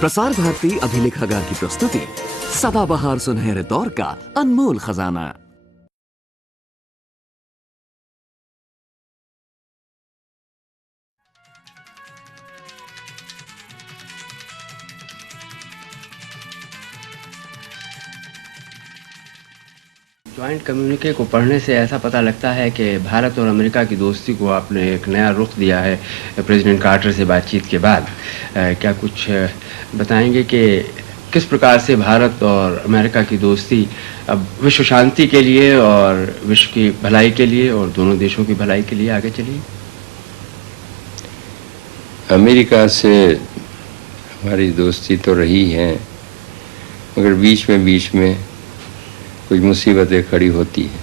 प्रसार भारती अभिलेखागार की प्रस्तुति सदाबहार सुनहरे दौर का अनमोल खजाना। जॉइंट कम्युनिके को पढ़ने से ऐसा पता लगता है कि भारत और अमेरिका की दोस्ती को आपने एक नया रुख दिया है प्रेसिडेंट कार्टर से बातचीत के बाद। क्या कुछ बताएंगे कि किस प्रकार से भारत और अमेरिका की दोस्ती अब विश्व शांति के लिए और विश्व की भलाई के लिए और दोनों देशों की भलाई के लिए आगे चली? अमेरिका से हमारी दोस्ती तो रही है, मगर बीच में कुछ मुसीबतें खड़ी होती हैं।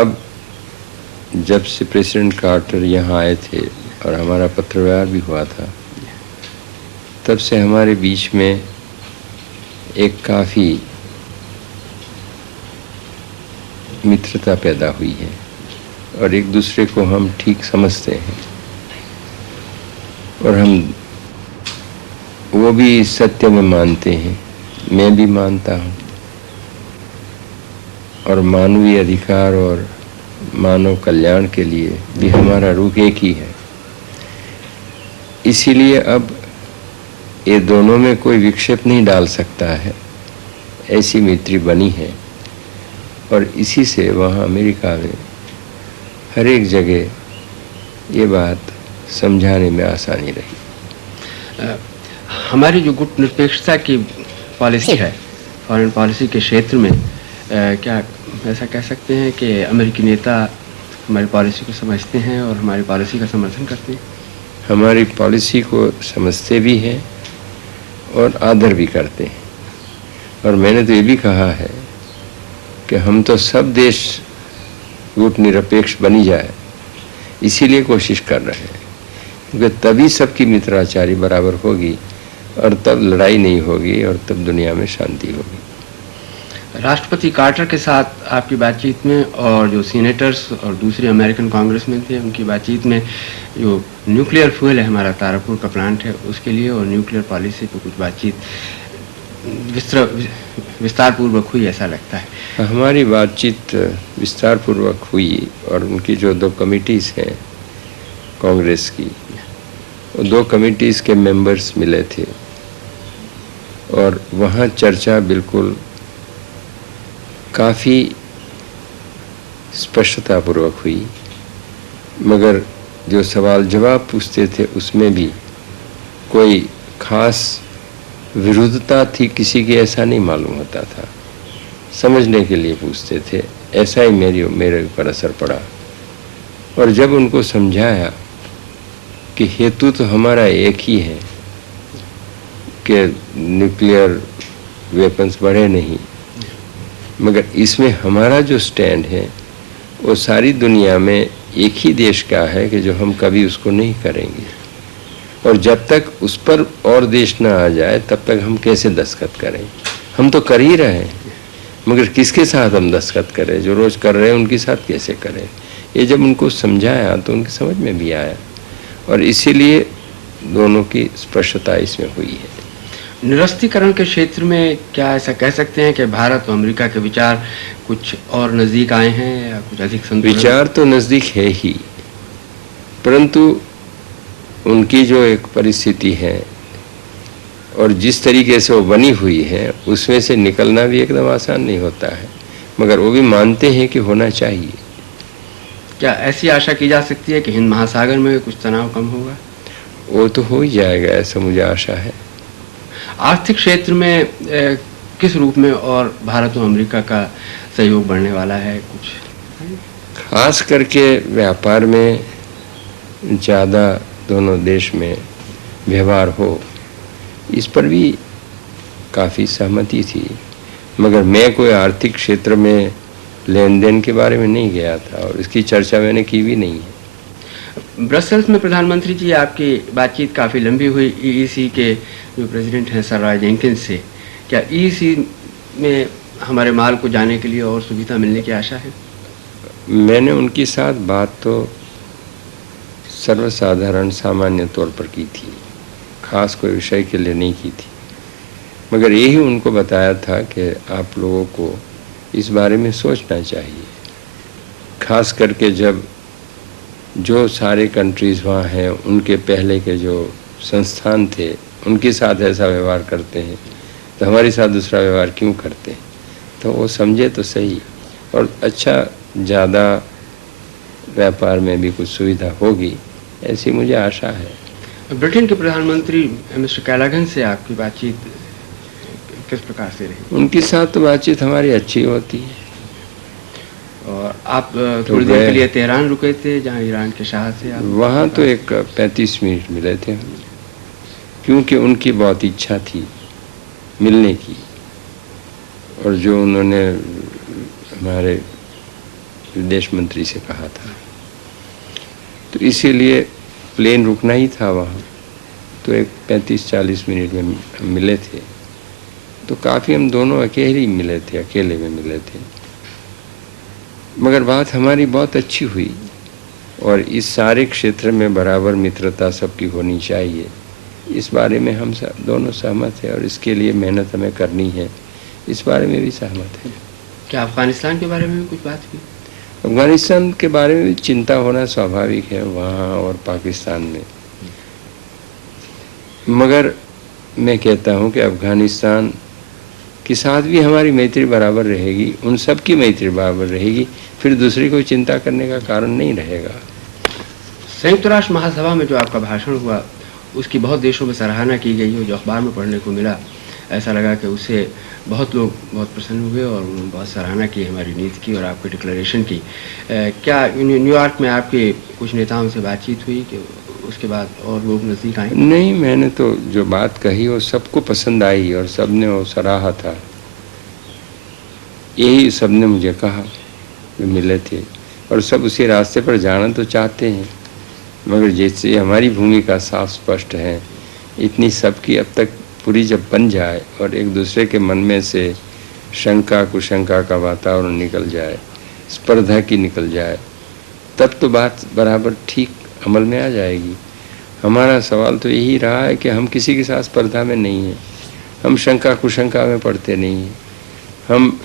अब जब से प्रेसिडेंट कार्टर यहाँ आए थे और हमारा पत्र व्यवहार भी हुआ था, तब से हमारे बीच में एक काफ़ी मित्रता पैदा हुई है और एक दूसरे को हम ठीक समझते हैं और हम वो भी सत्य में मानते हैं, मैं भी मानता हूँ, और मानवीय अधिकार और मानव कल्याण के लिए भी हमारा रुख एक ही है। इसीलिए अब ये दोनों में कोई विक्षेप नहीं डाल सकता है, ऐसी मैत्री बनी है और इसी से वहाँ अमेरिका में हर एक जगह ये बात समझाने में आसानी रही। हमारी जो गुट निरपेक्षता की पॉलिसी है फॉरेन पॉलिसी के क्षेत्र में, क्या ऐसा कह सकते हैं कि अमेरिकी नेता हमारी पॉलिसी को समझते हैं और हमारी पॉलिसी का समर्थन करते हैं? हमारी पॉलिसी को समझते भी हैं और आदर भी करते हैं। और मैंने तो ये भी कहा है कि हम तो सब देश गुट निरपेक्ष बनी जाए, इसीलिए कोशिश कर रहे हैं, क्योंकि तभी सबकी मित्राचारी बराबर होगी और तब लड़ाई नहीं होगी और तब दुनिया में शांति होगी। राष्ट्रपति कार्टर के साथ आपकी बातचीत में और जो सीनेटर्स और दूसरे अमेरिकन कांग्रेसमैन थे उनकी बातचीत में, जो न्यूक्लियर फ्यूल है हमारा तारापुर का प्लांट है उसके लिए और न्यूक्लियर पॉलिसी पर कुछ बातचीत विस्तारपूर्वक हुई, ऐसा लगता है। हमारी बातचीत विस्तारपूर्वक हुई और उनकी जो दो कमिटीज़ हैं कांग्रेस की, वो दो कमिटीज़ के मेंबर्स मिले थे और वहाँ चर्चा बिल्कुल काफ़ी स्पष्टतापूर्वक हुई, मगर जो सवाल जवाब पूछते थे उसमें भी कोई खास विरुद्धता थी किसी की, ऐसा नहीं मालूम होता था। समझने के लिए पूछते थे, ऐसा ही मेरे ऊपर असर पड़ा। और जब उनको समझाया कि हेतु तो हमारा एक ही है कि न्यूक्लियर वेपन्स बढ़े नहीं, मगर इसमें हमारा जो स्टैंड है वो सारी दुनिया में एक ही देश का है कि जो हम कभी उसको नहीं करेंगे, और जब तक उस पर और देश ना आ जाए तब तक हम कैसे दस्तखत करें। हम तो कर ही रहे हैं, मगर किसके साथ हम दस्तखत करें? जो रोज़ कर रहे हैं उनके साथ कैसे करें? ये जब उनको समझाया तो उनकी समझ में भी आया और इसीलिए दोनों की स्पष्टता इसमें हुई है। निरस्त्रीकरण के क्षेत्र में क्या ऐसा कह सकते हैं कि भारत और अमेरिका के विचार कुछ और नज़दीक आए हैं या कुछ अधिक संतुलन? विचार तो नज़दीक है ही, परंतु उनकी जो एक परिस्थिति है और जिस तरीके से वो बनी हुई है उसमें से निकलना भी एकदम आसान नहीं होता है, मगर वो भी मानते हैं कि होना चाहिए। क्या ऐसी आशा की जा सकती है कि हिंद महासागर में कुछ तनाव कम होगा? वो तो हो ही जाएगा, ऐसा मुझे आशा है। आर्थिक क्षेत्र में किस रूप में और भारत और अमेरिका का सहयोग बढ़ने वाला है? कुछ खास करके व्यापार में ज़्यादा दोनों देश में व्यवहार हो, इस पर भी काफ़ी सहमति थी, मगर मैं कोई आर्थिक क्षेत्र में लेन देन के बारे में नहीं गया था और इसकी चर्चा मैंने की भी नहीं है। ब्रसेल्स में प्रधानमंत्री जी आपकी बातचीत काफ़ी लंबी हुई ईईसी के जो प्रेसिडेंट हैं सर रॉय जेंकिंस से। क्या ईईसी में हमारे माल को जाने के लिए और सुविधा मिलने की आशा है? मैंने उनके साथ बात तो सर्वसाधारण सामान्य तौर पर की थी, ख़ास कोई विषय के लिए नहीं की थी, मगर यही उनको बताया था कि आप लोगों को इस बारे में सोचना चाहिए, ख़ास करके जब जो सारे कंट्रीज़ वहाँ हैं उनके पहले के जो संस्थान थे उनके साथ ऐसा व्यवहार करते हैं तो हमारे साथ दूसरा व्यवहार क्यों करते हैं। तो वो समझे तो सही, और अच्छा ज़्यादा व्यापार में भी कुछ सुविधा होगी ऐसी मुझे आशा है। ब्रिटेन के प्रधानमंत्री मिस्टर कैलागन से आपकी बातचीत किस प्रकार से रही? उनके साथ तो बातचीत हमारी अच्छी होती है। और आप थोड़ी देर के लिए तेहरान रुके थे जहाँ ईरान के शाह से आप? वहाँ तो एक 35 मिनट मिले थे हम, क्योंकि उनकी बहुत इच्छा थी मिलने की, और जो उन्होंने हमारे विदेश मंत्री से कहा था, तो इसीलिए प्लेन रुकना ही था वहाँ, तो एक 35-40 मिनट में हम मिले थे। तो काफ़ी हम दोनों अकेले में मिले थे, मगर बात हमारी बहुत अच्छी हुई, और इस सारे क्षेत्र में बराबर मित्रता सबकी होनी चाहिए, इस बारे में हम दोनों सहमत हैं, और इसके लिए मेहनत हमें करनी है, इस बारे में भी सहमत हैं। क्या अफगानिस्तान के बारे में भी कुछ बात की? अफगानिस्तान के बारे में भी चिंता होना स्वाभाविक है वहाँ और पाकिस्तान में, मगर मैं कहता हूँ कि अफगानिस्तान के साथ भी हमारी मैत्री बराबर रहेगी, उन सब की मैत्री बराबर रहेगी, फिर दूसरी कोई चिंता करने का कारण नहीं रहेगा। संयुक्त राष्ट्र महासभा में जो आपका भाषण हुआ उसकी बहुत देशों में सराहना की गई हो, जो अखबार में पढ़ने को मिला, ऐसा लगा कि उससे बहुत लोग बहुत प्रसन्न हुए और उन्होंने बहुत सराहना की हमारी नीति की और आपके डिक्लेरेशन की। क्या न्यूयॉर्क में आपके कुछ नेताओं से बातचीत हुई कि उसके बाद और लोग नज़दीक आए? नहीं, मैंने तो जो बात कही वो सबको पसंद आई और सबने वो सराहा था। यही सबने मुझे कहा, जो मिले थे, और सब उसी रास्ते पर जाना तो चाहते हैं, मगर जैसे हमारी भूमिका साफ स्पष्ट है, इतनी सबकी अब तक पूरी जब बन जाए और एक दूसरे के मन में से शंका कुशंका का वातावरण निकल जाए, स्पर्धा की निकल जाए, तब तो बात बराबर ठीक अमल में आ जाएगी। हमारा सवाल तो यही रहा है कि हम किसी के साथ स्पर्धा में नहीं हैं, हम शंका कुशंका में पड़ते नहीं हैं, हम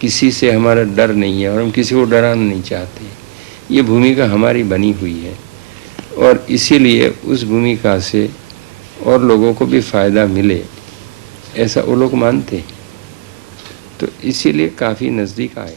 किसी से हमारा डर नहीं है और हम किसी को डराना नहीं चाहते। ये भूमिका हमारी बनी हुई है, और इसीलिए उस भूमिका से और लोगों को भी फ़ायदा मिले ऐसा वो लोग मानते हैं, तो इसीलिए काफ़ी नज़दीक आए।